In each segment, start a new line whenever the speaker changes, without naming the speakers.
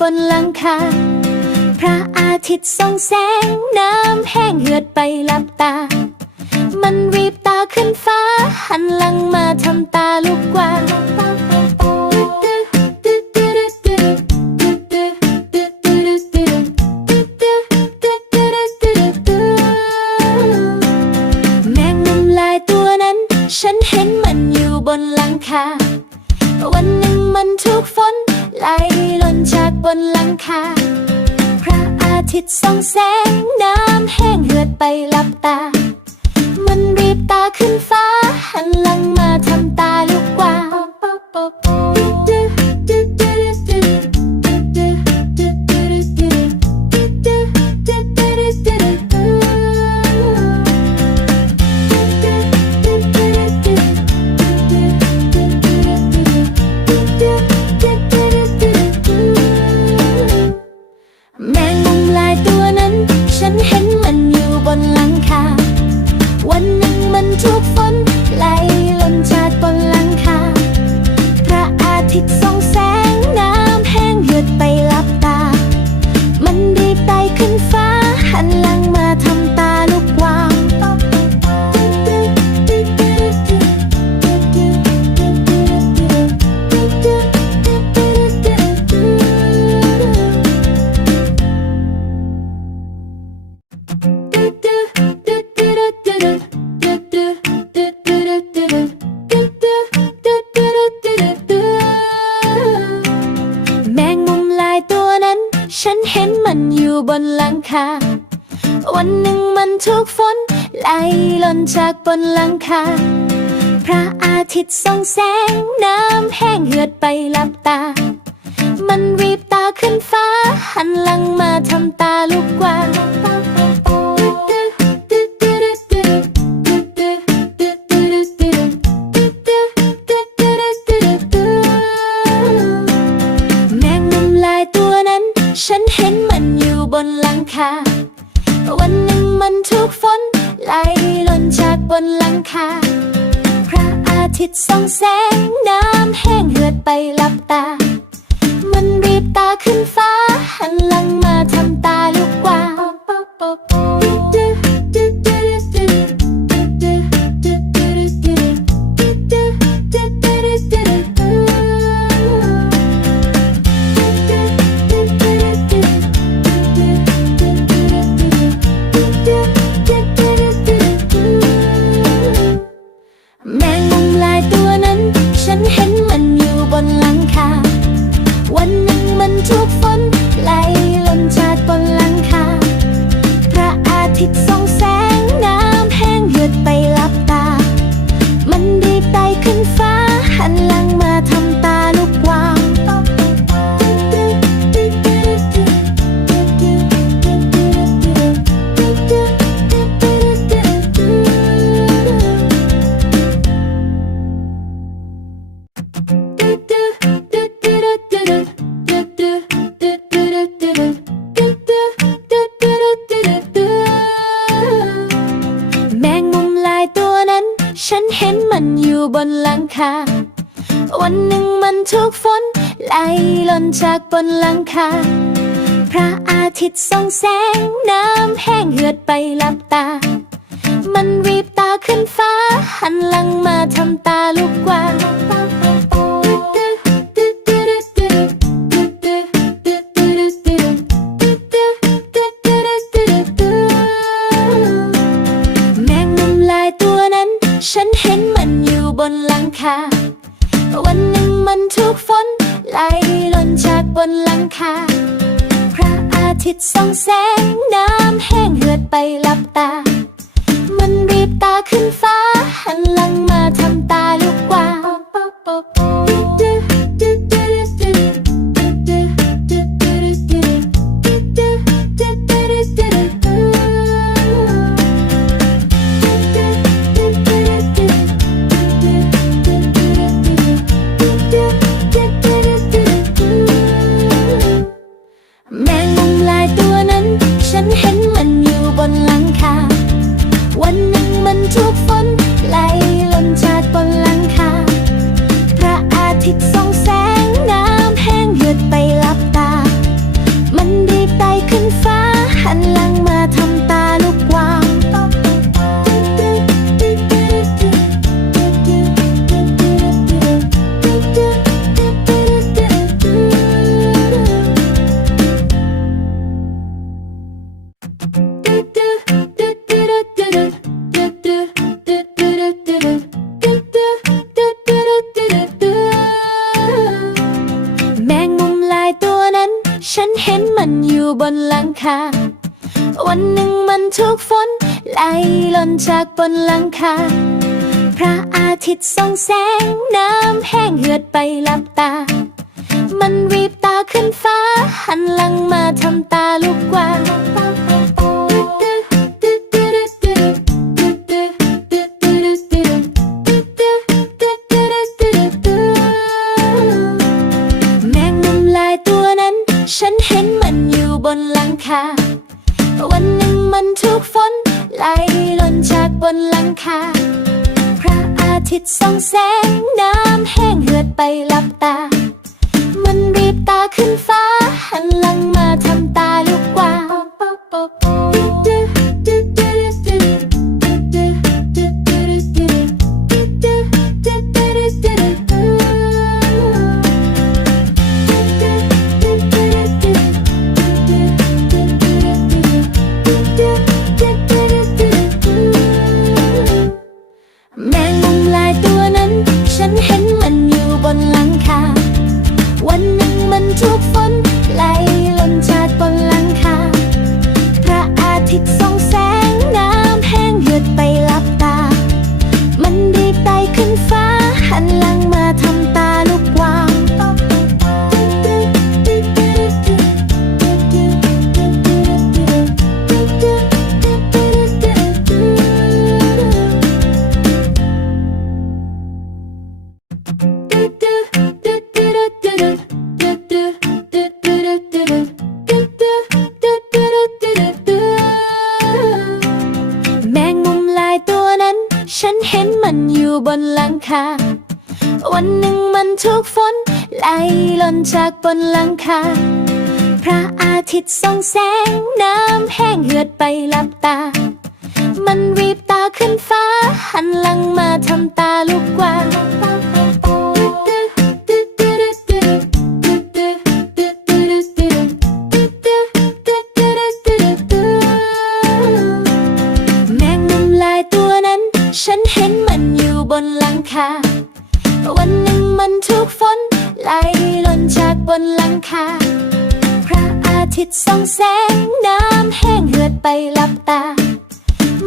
บนหลังคา พระอาทิตย์ส่องแสงน้ำแห้งเหือดไปลับตา มันรีบตาขึ้นฟ้า หันหลังมาทำตาลูกกวางแมงมุมลายตัวนั้นฉันเห็นมันอยู่บนหลังคา วันหนึ่งมันถูกฝนไหลหล่นจากบนหลังคา พระอาทิตย์ส่องแสงน้ำแห้งเหือดไปลับตา มันรีบตาขึ้นฟ้า หันหลังมาทำตาลูกกวา คาวันหนึ่งมันถูกฝนไหลหล่นจากบนหลังคา พระอาทิตย์ส่องแสงน้ำแห้งเหือดไปลับตา มันรีบตาขึ้นฟ้า หันหลังมาทำตาลูกกวา บนหลังคา พระอาทิตย์ส่องแสงน้ำแห้งเหือดไปหลับตา มันรีบตาขึ้น คา วันหนึ่งมันถูกฝนไหลหล่นจากบนหลังคา พระอาทิตย์ส่องแสงน้ำแห้งเหือดไปลับตา มันรีบตาขึ้นฟ้า หันหลังมาทำตาลูกกวาง อาทิตย์ส่องแสงน้ำแห้งเหือดไปลับตา มันรีบตาขึ้นฟ้า หันหลังมาทำตา จากบนหลังคา พระอาทิตย์ส่องแสงน้ำแห้งเหือดไปหลับตา มันรีบตาขึ้นฟ้า หันหลังมาทำตาลูกกวาแมงมุมลายตัวนั้นฉันเห็นมันอยู่บนหลังคา วันหนึ่งมันถูกฝนไหล จากบนหลังคา พระอาทิตย์ส่องแสงน้ำแห้งเหือดไปหลับตา มันรีบตาขึ้นฟ้า หันหลังมาทำตาลูกกวา ทุกฝัน วันหนึ่งมันถูกฝนไหลหล่นจากบนหลังคา พระอาทิตย์ส่องแสงน้ำแห้งเหือดไปหลับตา มันรีบตาขึ้นฟ้า หันหลังมาทำตาลูกกวาง นหลังคา พระอาทิตย์ส่องแสงน้ำแห้งเหือดไปหลับตา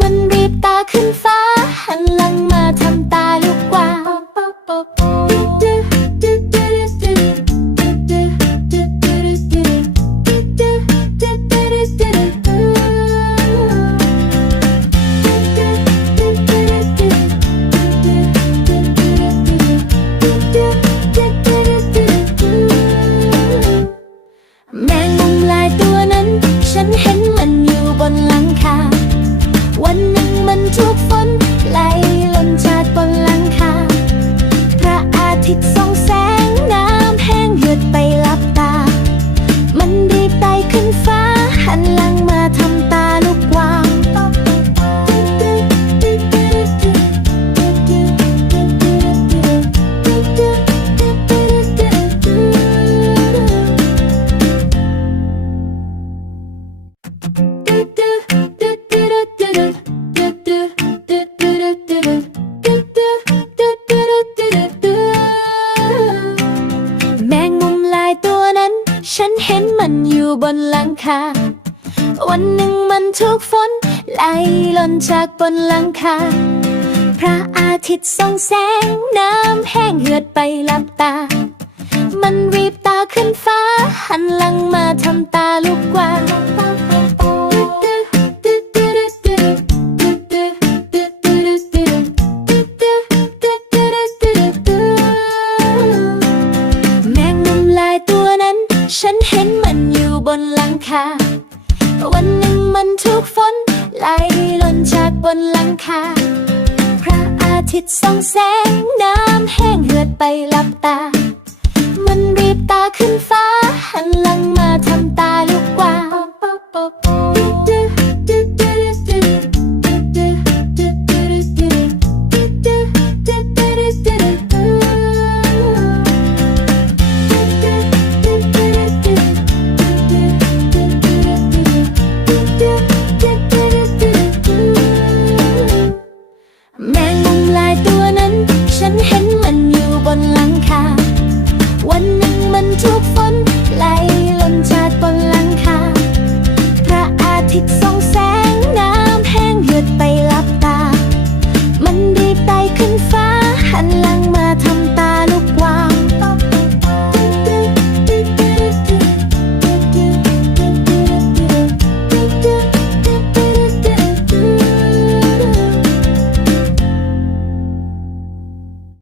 มันรีบตาขึ้นฟ้า นหลังคา วันหนึ่งมันถูกฝนไหลล่นจากบนหลังคา พระอาทิตย์ส่องแสงน้ำแห้งเหือดไปลับตา มันรีบตาขึ้นฟ้า หันหลังมาทำตา ทิตย์ส่องแสงน้ำแห้งเหือดไปหลับตา มันรีบตาขึ้นฟ้า หันหลังมาทำตาลูกกว่า